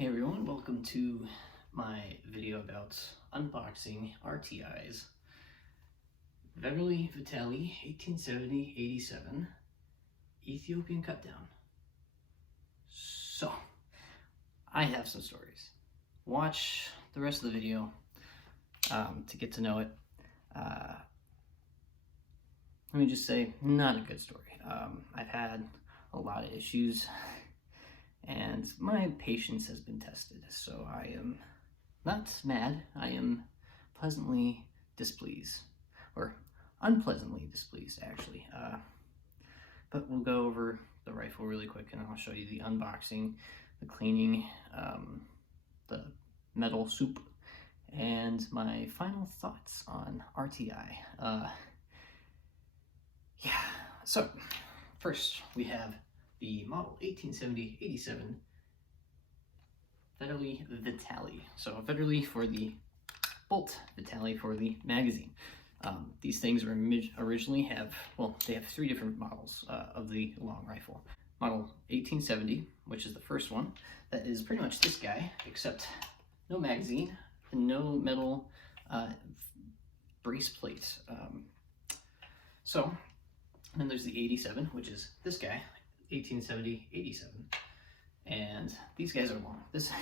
Hey everyone, welcome to my video about unboxing RTI's Vetterli Vitali 1870-87 Ethiopian cut down. So, I have some stories. Watch the rest of the video to get to know it. Let me just say, not a good story. I've had a lot of issues and my patience has been tested, so I am not mad. I am pleasantly displeased, or unpleasantly displeased actually. But we'll go over the rifle really quick and I'll show you the unboxing, the cleaning, the metal soup, and my final thoughts on RTI. Yeah, so first we have the model 1870-87 Vetterli Vitali. So Vetterli for the bolt, Vitali for the magazine. These things were originally they have three different models of the long rifle. Model 1870, which is the first one, that is pretty much this guy, except no magazine, and no metal brace plate. Then there's the 87, which is this guy, 1870-87, and these guys are long. This,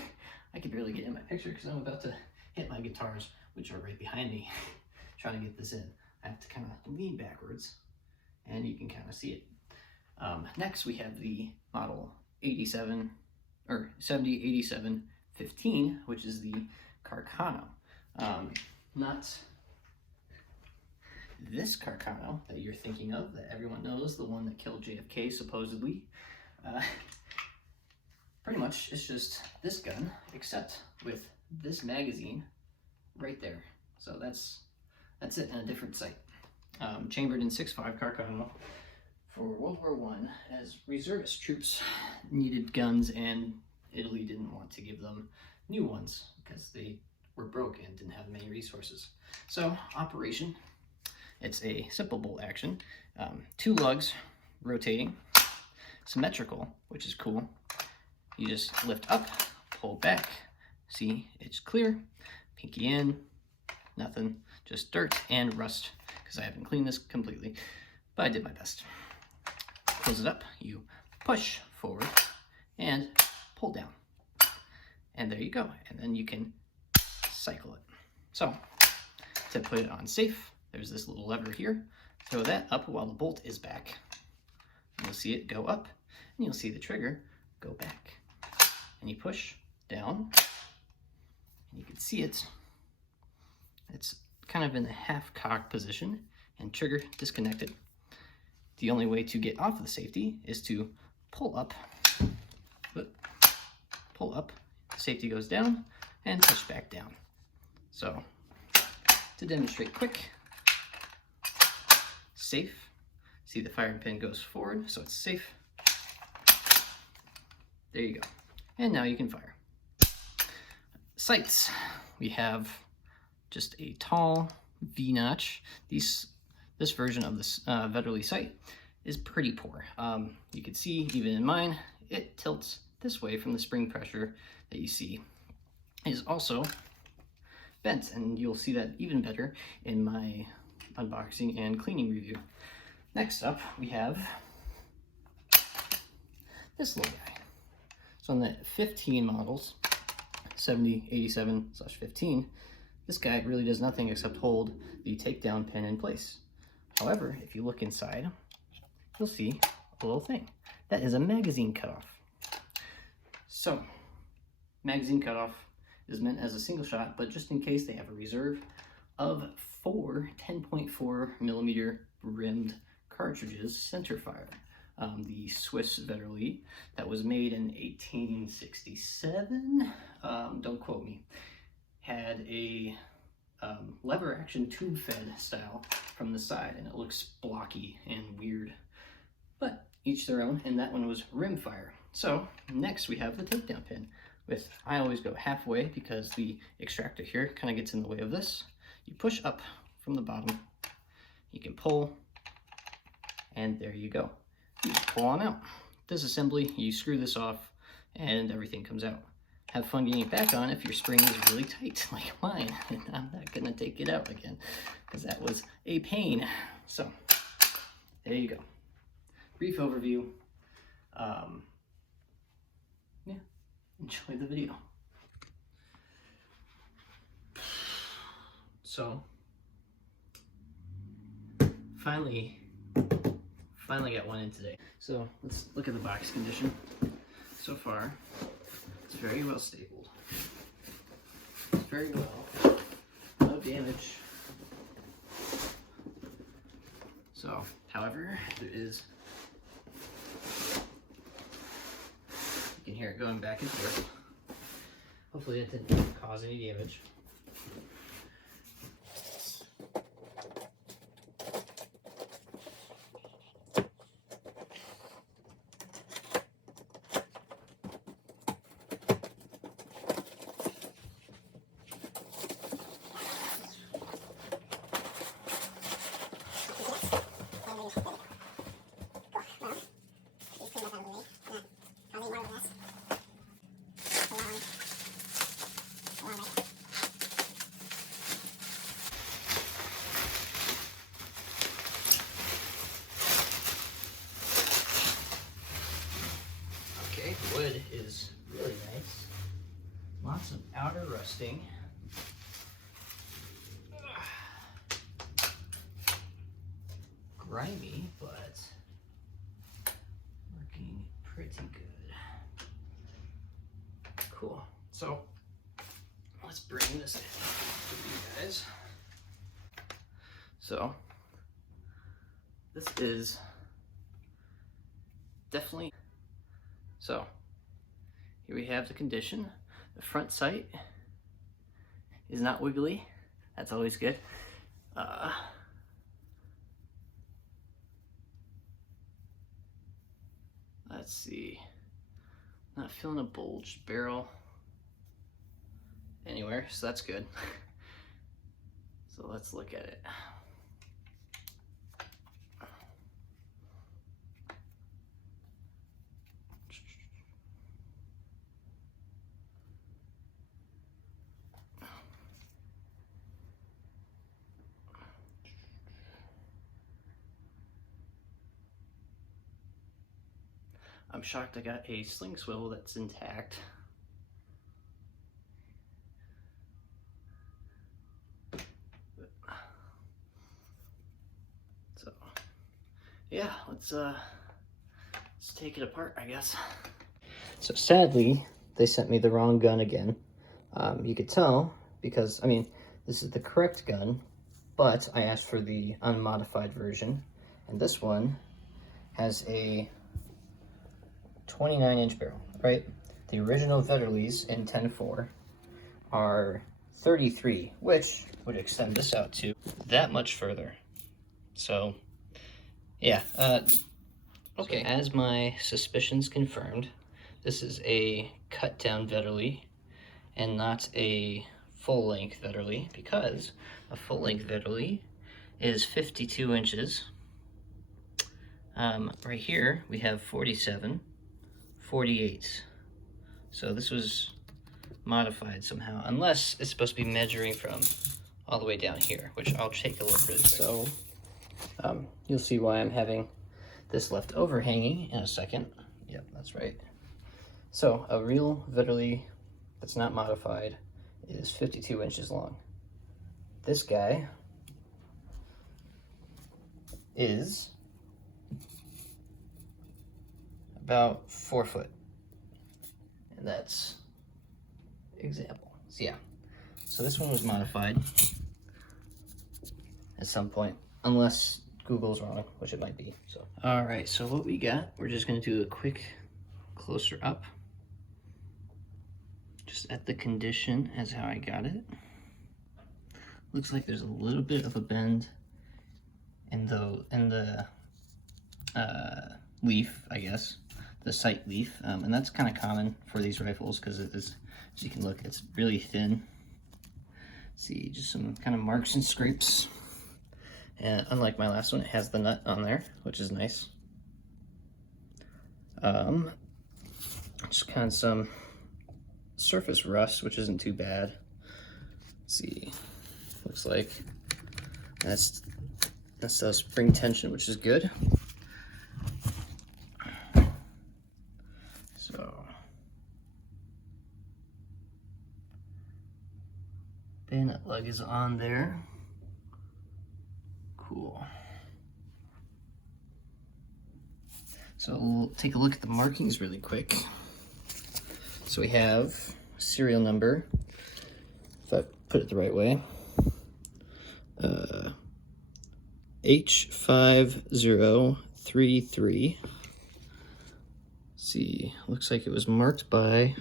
I can barely get in my picture because I'm about to hit my guitars, which are right behind me, trying to get this in. I have to kind of lean backwards, and you can kind of see it. Next, we have the model 70-87-15, which is the Carcano. Not this Carcano that you're thinking of, that everyone knows, the one that killed JFK supposedly. Pretty much it's just this gun, except with this magazine right there. So that's it in a different sight. Chambered in 6.5 Carcano for World War I, as reservist troops needed guns and Italy didn't want to give them new ones because they were broke and didn't have many resources. So operation, it's a simple bolt action, 2 lugs rotating, symmetrical, which is cool. You just lift up, pull back, see it's clear, pinky in, nothing, just dirt and rust, because I haven't cleaned this completely, but I did my best. Close it up, you push forward and pull down, and there you go, and then you can cycle it. So to put it on safe, there's this little lever here. Throw that up while the bolt is back. You'll see it go up, and you'll see the trigger go back. And you push down, and you can see it. It's kind of in the half-cocked position, and trigger disconnected. The only way to get off of the safety is to pull up. Pull up, the safety goes down, and push back down. So, to demonstrate quick, safe. See, the firing pin goes forward, so it's safe. There you go. And now you can fire. Sights. We have just a tall V-notch. This version of this Vetterli sight is pretty poor. You can see, even in mine, it tilts this way from the spring pressure that you see. It is also bent, and you'll see that even better in my unboxing and cleaning review. Next up, we have this little guy. So on the 15 models, 70-87/15, this guy really does nothing except hold the takedown pin in place. However, if you look inside, you'll see a little thing. That is a magazine cutoff. So, magazine cutoff is meant as a single shot, but just in case, they have a reserve of 4 10.4 millimeter rimmed cartridges, center fire. The Swiss Vetterli that was made in 1867, don't quote me, had a lever action tube fed style from the side, and it looks blocky and weird, but each their own, and that one was rim fire. So next we have the takedown pin with, I always go halfway because the extractor here kind of gets in the way of this. You push up from the bottom, you can pull, and there you go. You just pull on out. Disassembly, you screw this off and everything comes out. have fun getting it back on if your spring is really tight like mine. And I'm not gonna take it out again because that was a pain. So there you go. Brief overview. Yeah, enjoy the video. So finally got one in today. So let's look at the box condition. So far, it's very well stapled. It's very well. No damage. So, however, there is, you can hear it going back and forth. Hopefully that didn't cause any damage. Okay, the wood is really nice. Lots of outer rusting. Grimy, but working pretty good. Cool. So let's bring this in for you guys. So this is definitely, so here we have the condition. The front sight is not wiggly. That's always good. Let's see. Not feeling a bulged barrel anywhere, so that's good. So let's look at it. I'm shocked I got a sling swivel that's intact. So, yeah, let's take it apart, I guess. So sadly, they sent me the wrong gun again. You could tell because, I mean, this is the correct gun, but I asked for the unmodified version, and this one has a 29-inch barrel, right? The original Vetterlis in 10.4 are 33, which would extend this out to that much further. So, yeah. Okay, as my suspicions confirmed, this is a cut-down Vetterli and not a full-length Vetterli, because a full-length Vetterli is 52 inches. Right here, we have 47. 48. So this was modified somehow, unless it's supposed to be measuring from all the way down here, which I'll take a look at. So you'll see why I'm having this left overhanging in a second. Yep, that's right. So a real Vetterli that's not modified is 52 inches long. This guy is about 4 foot, and that's example. So yeah, so this one was modified at some point, unless Google's wrong, which it might be. So all right, so what we got, we're just going to do a quick closer up, just at the condition as how I got it. Looks like there's a little bit of a bend in the leaf, I guess. The sight leaf, and that's kind of common for these rifles because it is, as you can look, it's really thin. See, just some kind of marks and scrapes. And unlike my last one, it has the nut on there, which is nice. Just kind of some surface rust, which isn't too bad. Let's see, looks like that's the spring tension, which is good. So bayonet lug is on there. Cool. So we'll take a look at the markings really quick. So we have serial number, if I put it the right way, H5033. See, looks like it was marked by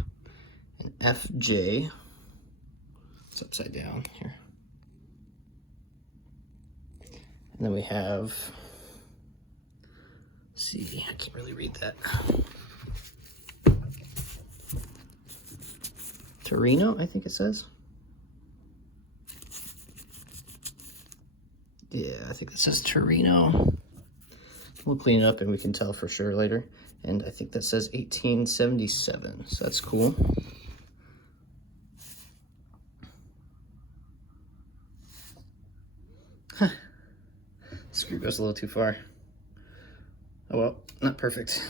an FJ. It's upside down here. And then we have, let's see, I can't really read that. Torino, I think it says. Yeah, I think it says Torino. We'll clean it up and we can tell for sure later. And I think that says 1877, so that's cool. Huh. Screw goes a little too far. Oh well, not perfect.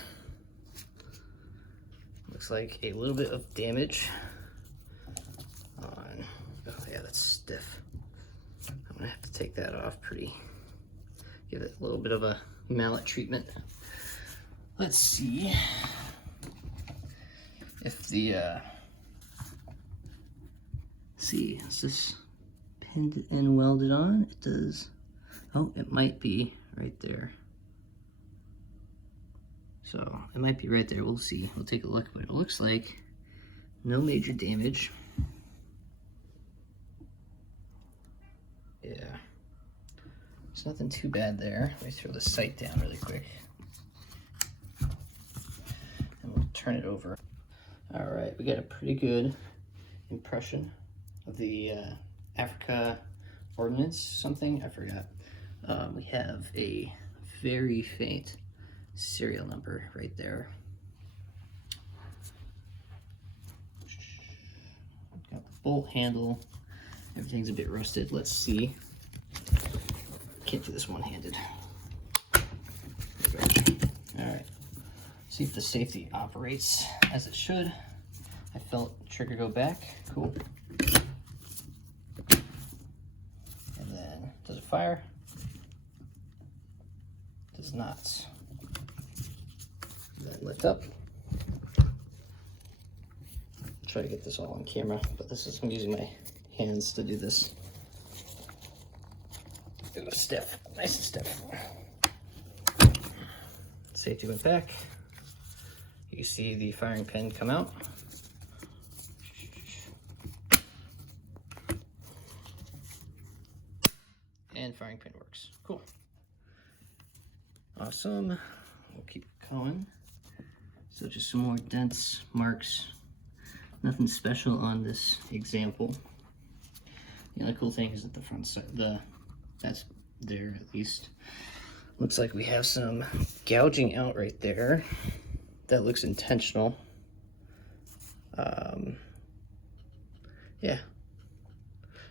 Looks like a little bit of damage on, oh yeah, that's stiff. I'm gonna have to take that off give it a little bit of a mallet treatment. Let's see if the, is this pinned and welded on? It does. Oh, it might be right there. So it might be right there. We'll see. We'll take a look, but it looks like no major damage. Yeah, there's nothing too bad there. Let me throw the sight down really quick. And we'll turn it over. All right, we got a pretty good impression of the Africa ordnance, something, I forgot. We have a very faint serial number right there. Got the bolt handle. Everything's a bit rusted. Let's see. Can't do this one-handed. All right. See if the safety operates as it should. I felt the trigger go back. Cool. And then, does it fire? Does not. Then lift up. Try to get this all on camera, but I'm using my hands to do this. It was stiff, nice and stiff. Safety went back. You see the firing pin come out. And firing pin works. Cool. Awesome. We'll keep going. So just some more dents, marks. Nothing special on this example. The other cool thing is that the front side, that's there at least. Looks like we have some gouging out right there. That looks intentional. Yeah.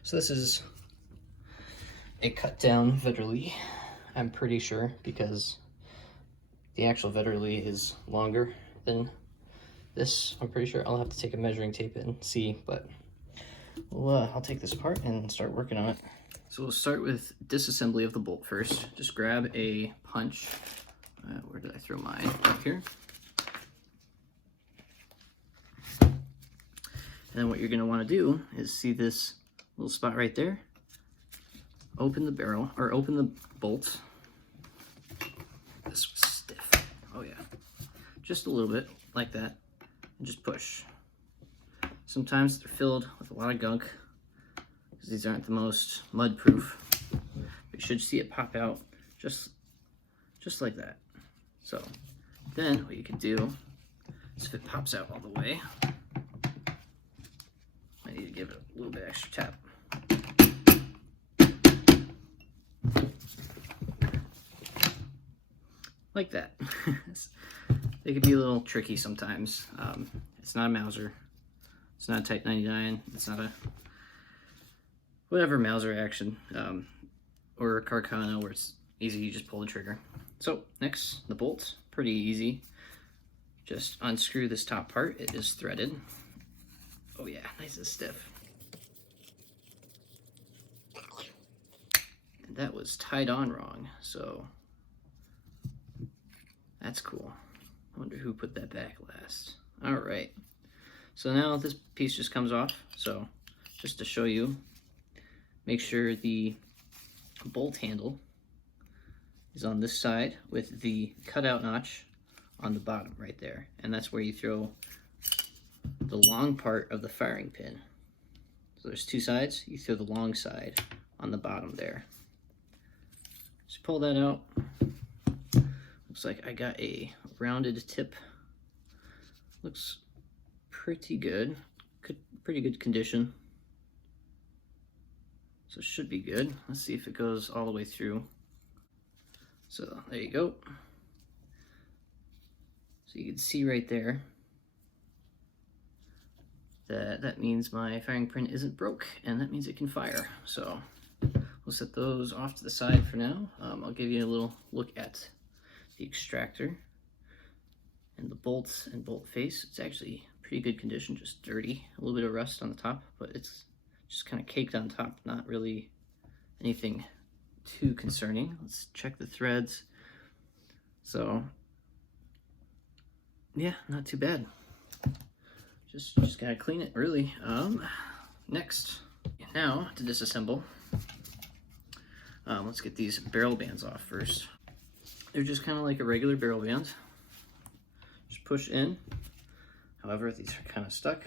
So this is a cut down Vetterli, I'm pretty sure, because the actual Vetterli is longer than this. I'm pretty sure. I'll have to take a measuring tape and see, but I'll take this apart and start working on it. So we'll start with disassembly of the bolt first. Just grab a punch. Where did I throw mine? Up here. And then what you're going to want to do is see this little spot right there. Open the barrel, or open the bolt. This was stiff. Oh yeah. Just a little bit, like that. And just push. Sometimes they're filled with a lot of gunk, because these aren't the most mud-proof. You should see it pop out just like that. So then what you can do is if it pops out all the way, I need to give it a little bit extra tap. Like that. They can be a little tricky sometimes. It's not a Mauser, It's not a Type 99. It's not a whatever Mauser action or Carcano where it's easy, you just pull the trigger. So next, the bolts, pretty easy. Just unscrew this top part. It is threaded. Oh yeah, nice and stiff. And that was tied on wrong, so that's cool. I wonder who put that back last. All right, so now this piece just comes off. So just to show you, make sure the bolt handle is on this side with the cutout notch on the bottom right there. And that's where you throw the long part of the firing pin. So there's two sides, you throw the long side on the bottom there. Just pull that out. Looks like I got a rounded tip. Looks pretty good. Pretty good condition. So it should be good. Let's see if it goes all the way through. So there you go. So you can see right there that that means my firing pin isn't broke, and that means it can fire. So we'll set those off to the side for now. I'll give you a little look at the extractor and the bolts and bolt face. It's actually pretty good condition, just dirty. A little bit of rust on the top, but it's just kind of caked on top, not really anything too concerning. Let's check the threads. So yeah, not too bad. Just gotta clean it, really. Next, now to disassemble. Let's get these barrel bands off first. They're just kind of like a regular barrel band. Just push in. However, these are kind of stuck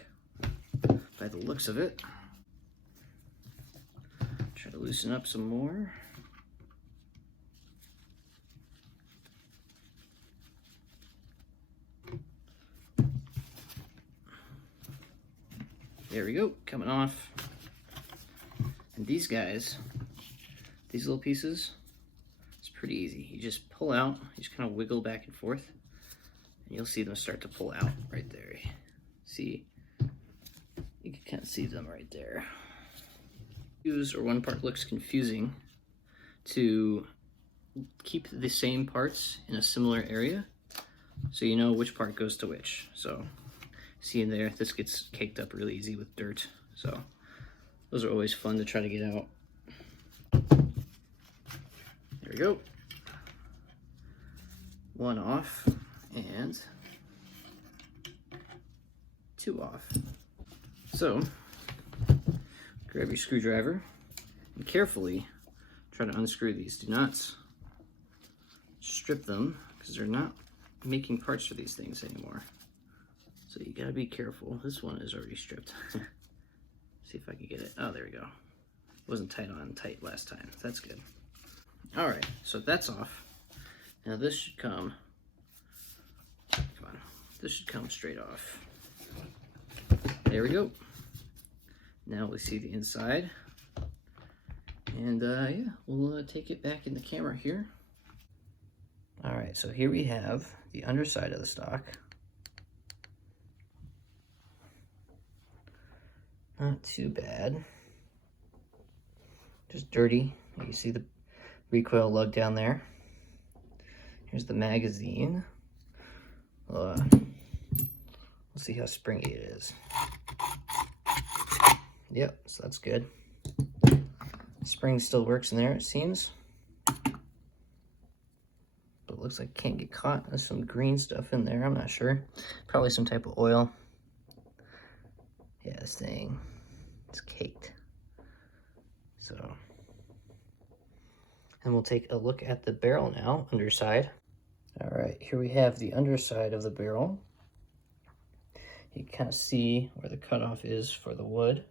by the looks of it. Try to loosen up some more. There we go, coming off. And these guys, these little pieces, it's pretty easy. You just pull out, you just kind of wiggle back and forth, and you'll see them start to pull out right there. See, you can kind of see them right there. Or one part looks confusing, to keep the same parts in a similar area so you know which part goes to which. So see in there, this gets caked up really easy with dirt. So those are always fun to try to get out. There we go. One off and two off. So grab your screwdriver and carefully try to unscrew these. Do not strip them because they're not making parts for these things anymore. So you gotta be careful. This one is already stripped. See if I can get it. Oh, there we go. Wasn't tight on tight last time. That's good. All right, so that's off. Now this should come on. This should come straight off. There we go. Now we see the inside. And yeah, we'll take it back in the camera here. All right, so here we have the underside of the stock. Not too bad. Just dirty. You see the recoil lug down there. Here's the magazine. Let's see how springy it is. Yep, so that's good. Spring still works in there, it seems. But it looks like it can't get caught. There's some green stuff in there, I'm not sure. Probably some type of oil. Yeah, this thing, it's caked. So, and we'll take a look at the barrel now, underside. All right, here we have the underside of the barrel. You can kind of see where the cutoff is for the wood.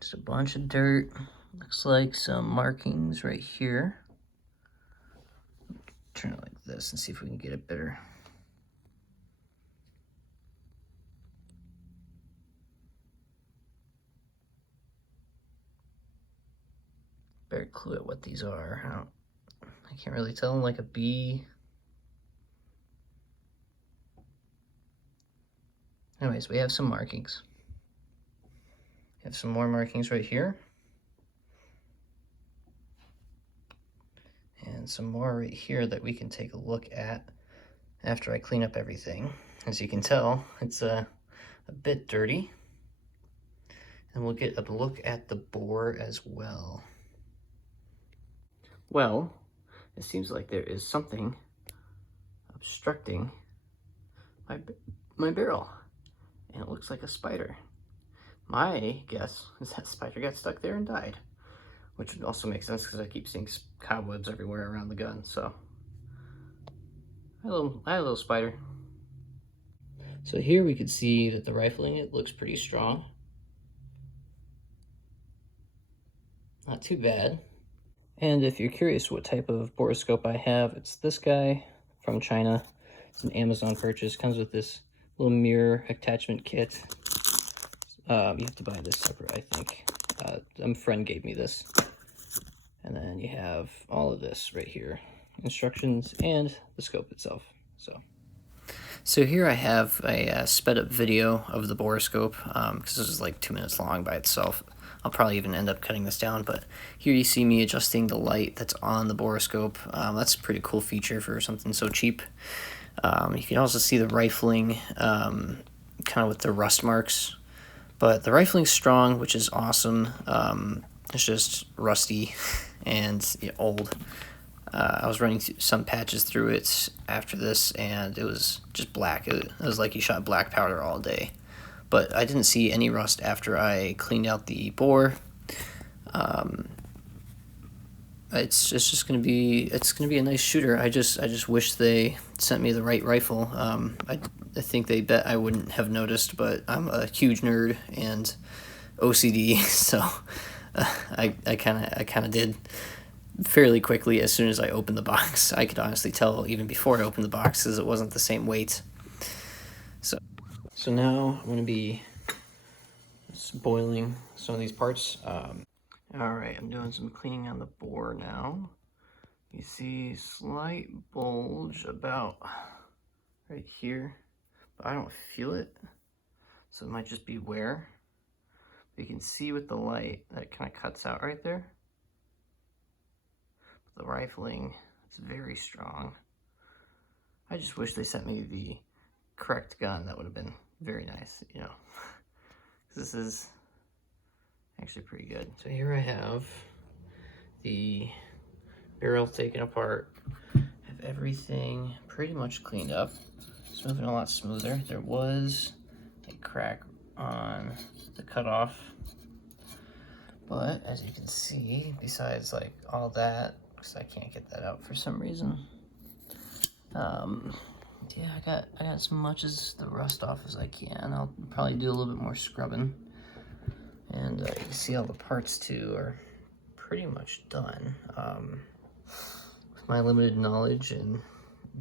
Just a bunch of dirt. Looks like some markings right here. Turn it like this and see if we can get it better. Better clue at what these are. I can't really tell, like a B. Anyways, we have some markings. We have some more markings right here. And some more right here that we can take a look at after I clean up everything. As you can tell, it's a bit dirty. And we'll get a look at the bore as well. Well, it seems like there is something obstructing my barrel. And it looks like a spider. My guess is that spider got stuck there and died. Which would also make sense because I keep seeing cobwebs everywhere around the gun, so. I had a little spider. So here we could see that the rifling, it looks pretty strong. Not too bad. And if you're curious what type of borescope I have, it's this guy from China. It's an Amazon purchase. Comes with this little mirror attachment kit. You have to buy this separate, I think. A friend gave me this. And then you have all of this right here. Instructions and the scope itself. So here I have a sped up video of the borescope, because this is like 2 minutes long by itself. I'll probably even end up cutting this down, but here you see me adjusting the light that's on the borescope. That's a pretty cool feature for something so cheap. You can also see the rifling, kind of with the rust marks, but the rifling's strong, which is awesome. It's just rusty and old. I was running some patches through it after this, and it was just black. It was like you shot black powder all day. But I didn't see any rust after I cleaned out the bore. It's just gonna be a nice shooter. I just wish they sent me the right rifle. I think they bet I wouldn't have noticed, but I'm a huge nerd and OCD, so I kind of did fairly quickly as soon as I opened the box. I could honestly tell even before I opened the box because it wasn't the same weight. So now I'm going to be boiling some of these parts. Alright, I'm doing some cleaning on the bore now. You see slight bulge about right here, but I don't feel it, so it might just be wear. But you can see with the light that it kind of cuts out right there. The rifling is very strong. I just wish they sent me the correct gun. That would have been very nice, you know. This is actually pretty good. So here I have the barrel taken apart. Have everything pretty much cleaned up. It's moving a lot smoother. There was a crack on the cutoff, but as you can see, besides like all that, because I can't get that out for some reason. Yeah, I got as much as the rust off as I can. I'll probably do a little bit more scrubbing. And you can see all the parts too are pretty much done. With my limited knowledge in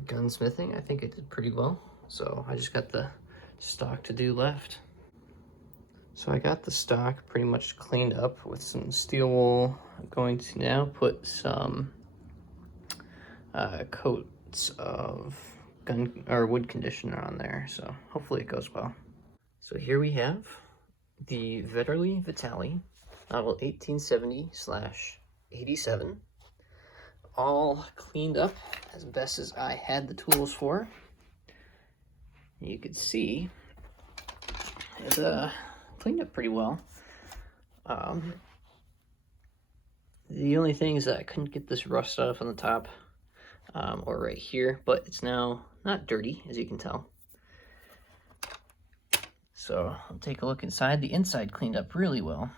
gunsmithing, I think I did pretty well. So I just got the stock to do left. So I got the stock pretty much cleaned up with some steel wool. I'm going to now put some coats of wood conditioner on there, so hopefully it goes well. So here we have the Vetterli Vitali, model 1870/87, all cleaned up as best as I had the tools for. You could see it cleaned up pretty well. The only thing is that I couldn't get this rust off on the top, or right here, but it's now not dirty, as you can tell. So I'll take a look inside. The inside cleaned up really well.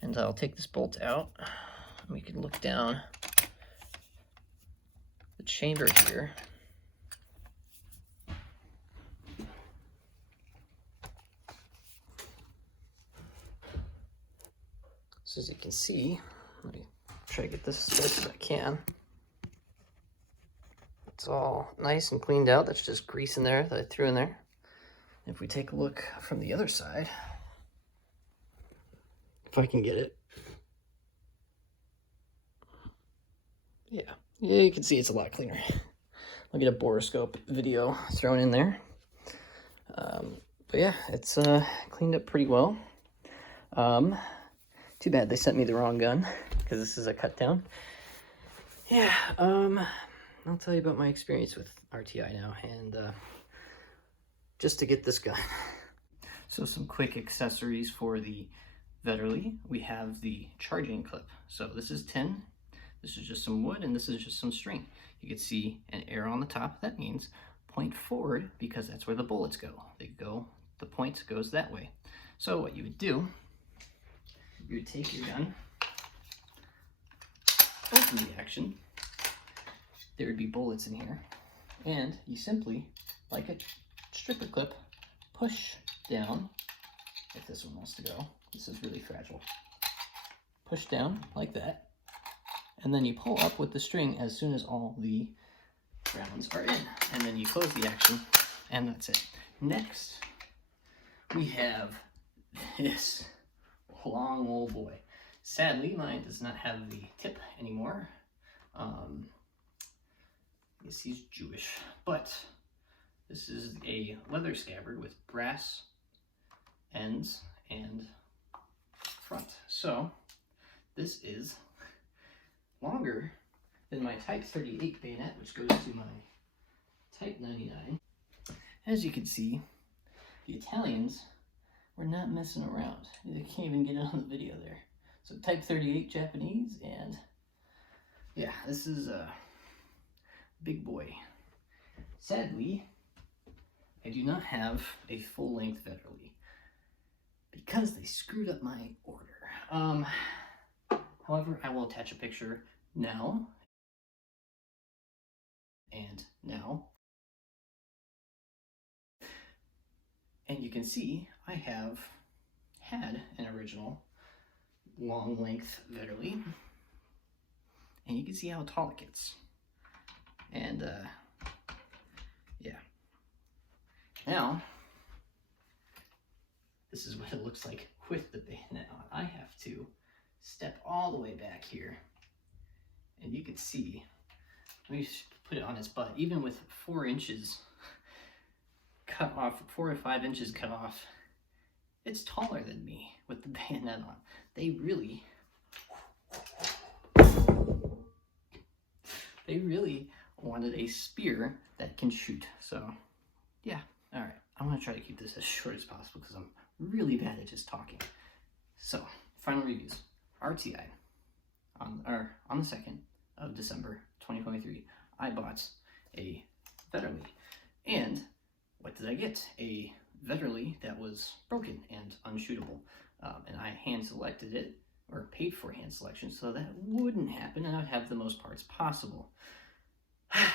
And I'll take this bolt out. We can look down the chamber here. So as you can see, let me try to get this as best as I can. It's all nice and cleaned out. That's just grease in there that I threw in there. If we take a look from the other side, if I can get it. Yeah, you can see it's a lot cleaner. I'll get a borescope video thrown in there. But yeah, it's cleaned up pretty well. Too bad they sent me the wrong gun, because this is a cut down. Yeah, I'll tell you about my experience with RTI now, and just to get this gun. So some quick accessories for the Vetterli. We have the charging clip. So this is tin, this is just some wood, and this is just some string. You can see an arrow on the top. That means point forward, because that's where the bullets go. The point goes that way. So what you would do, you would take your gun, open the action, there would be bullets in here, and you simply, like a stripper clip, push down, if this one wants to go. This is really fragile. Push down like that, and then you pull up with the string as soon as all the rounds are in, and then you close the action, and that's it. Next, we have this long old boy. Sadly, mine does not have the tip anymore. Yes, he's Jewish, but this is a leather scabbard with brass ends and front. So this is longer than my Type 38 bayonet, which goes to my Type 99. As you can see, the Italians were not messing around. They can't even get it on the video there. So Type 38 Japanese, and yeah, this is a big boy. Sadly, I do not have a full-length Vetterli because they screwed up my order. However, I will attach a picture now and now. And you can see I have had an original long length Vetterli, and you can see how tall it gets. And yeah. Now, this is what it looks like with the bayonet on. I have to step all the way back here, and you can see, let me put it on its butt, even with 4 inches cut off, 4 or 5 inches cut off, it's taller than me with the bayonet on. They really wanted a spear that can shoot. So yeah, all right, I'm gonna try to keep this as short as possible because I'm really bad at just talking. So final reviews. RTI on the 2nd of December 2023, I bought a Vetterli, and what did I get? A Vetterli that was broken and unshootable, and I hand selected it, or paid for hand selection, so that wouldn't happen and I'd have the most parts possible.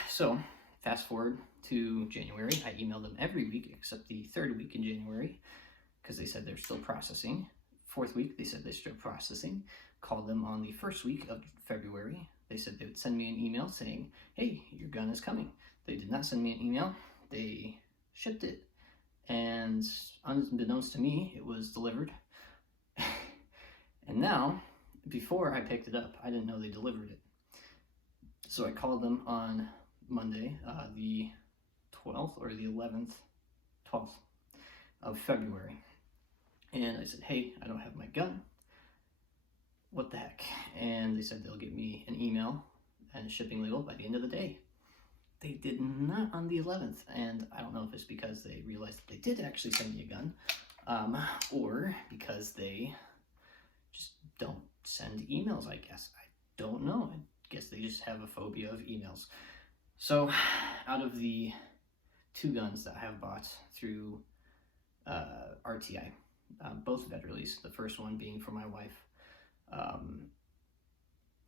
So fast forward to January. I emailed them every week except the 3rd week in January, because they said they're still processing. 4th week, they said they're still processing. Called them on the 1st week of February. They said they would send me an email saying, hey, your gun is coming. They did not send me an email. They shipped it, and unbeknownst to me, it was delivered. And now, before I picked it up, I didn't know they delivered it. So I called them on Monday, the 12th or the 12th of February. And I said, hey, I don't have my gun. What the heck? And they said they'll get me an email and a shipping label by the end of the day. They did not on the 11th, and I don't know if it's because they realized that they did actually send me a gun, or because they just don't send emails, I guess. I don't know. I guess they just have a phobia of emails. So out of the 2 guns that I have bought through RTI, both Vetterlis, the first one being for my wife,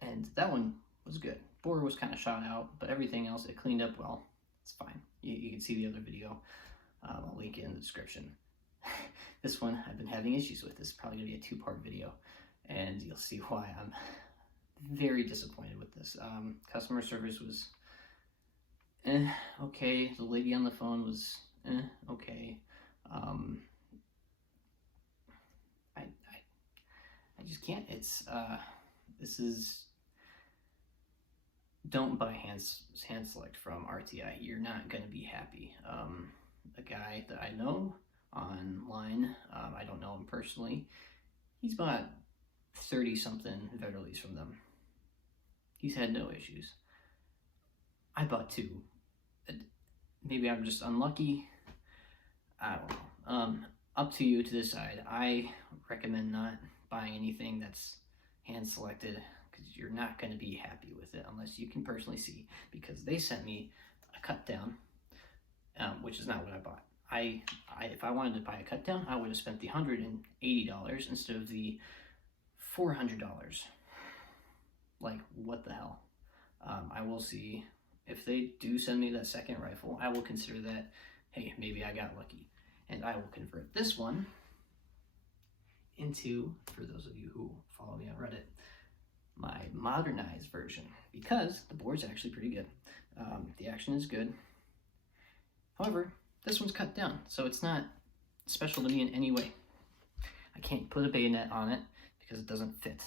and that one was good. Bore was kind of shot out, but everything else, it cleaned up well. It's fine. You can see the other video. I'll link it in the description. This one I've been having issues with. This is probably going to be a 2-part video, and you'll see why I'm very disappointed with this. Customer service was okay. The lady on the phone was okay. I just can't. It's this is, don't buy hand select from RTI. You're not going to be happy. A guy that I know online. I don't know him personally. He's bought 30-something Vetterlis from them. He's had no issues. I bought 2. Maybe I'm just unlucky. I don't know. Up to you to decide. I recommend not buying anything that's hand selected, because you're not going to be happy with it unless you can personally see, because they sent me a cut down, which is not what I bought. If I wanted to buy a cut down, I would have spent the $180 instead of the $400. Like, what the hell? I will see if they do send me that second rifle. I will consider that, hey, maybe I got lucky, and I will convert this one into, for those of you who follow me on Reddit, my modernized version, because the board's actually pretty good. The action is good. However, this one's cut down, so it's not special to me in any way. I can't put a bayonet on it because it doesn't fit.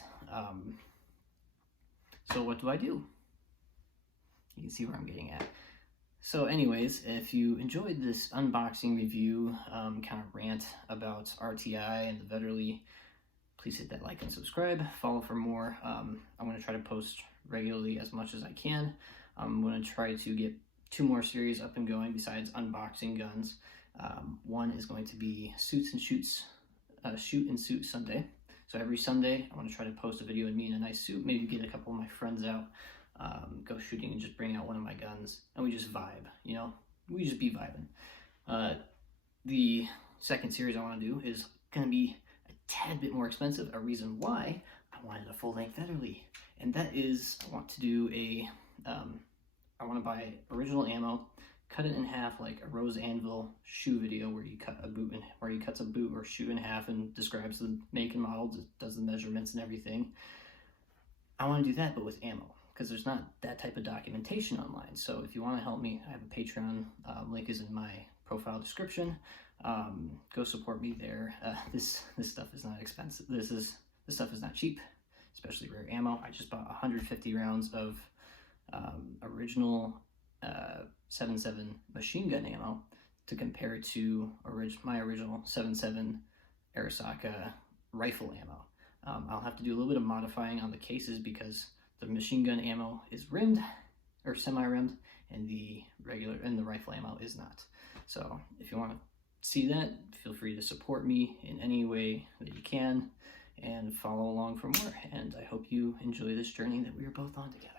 So what do? You can see where I'm getting at. So anyways, if you enjoyed this unboxing review, kind of rant about RTI and the Vetterli, please hit that like and subscribe. Follow for more. I'm going to try to post regularly as much as I can. I'm going to try to get 2 more series up and going besides unboxing guns. One is going to be Shoot and Suit Sunday. So every Sunday, I want to try to post a video of me in a nice suit, maybe get a couple of my friends out, go shooting and just bring out one of my guns, and we just vibe, you know? We just be vibing. The second series I want to do is going to be a tad bit more expensive, a reason why I wanted a full-length Vetterli, and that is I want to do I want to buy original ammo, cut it in half like a Rose Anvil shoe video where he cuts a boot or shoe in half and describes the make and model, does the measurements and everything. I want to do that, but with ammo, because there's not that type of documentation online. So if you want to help me, I have a Patreon. Link is in my profile description. Go support me there. This stuff is not expensive. This stuff is not cheap, especially rare ammo. I just bought 150 rounds of original 7.7 machine gun ammo to compare to my original 7.7 Arisaka rifle ammo. I'll have to do a little bit of modifying on the cases because the machine gun ammo is rimmed or semi-rimmed, and the rifle ammo is not. So if you want to see that, feel free to support me in any way that you can and follow along for more. And I hope you enjoy this journey that we are both on together.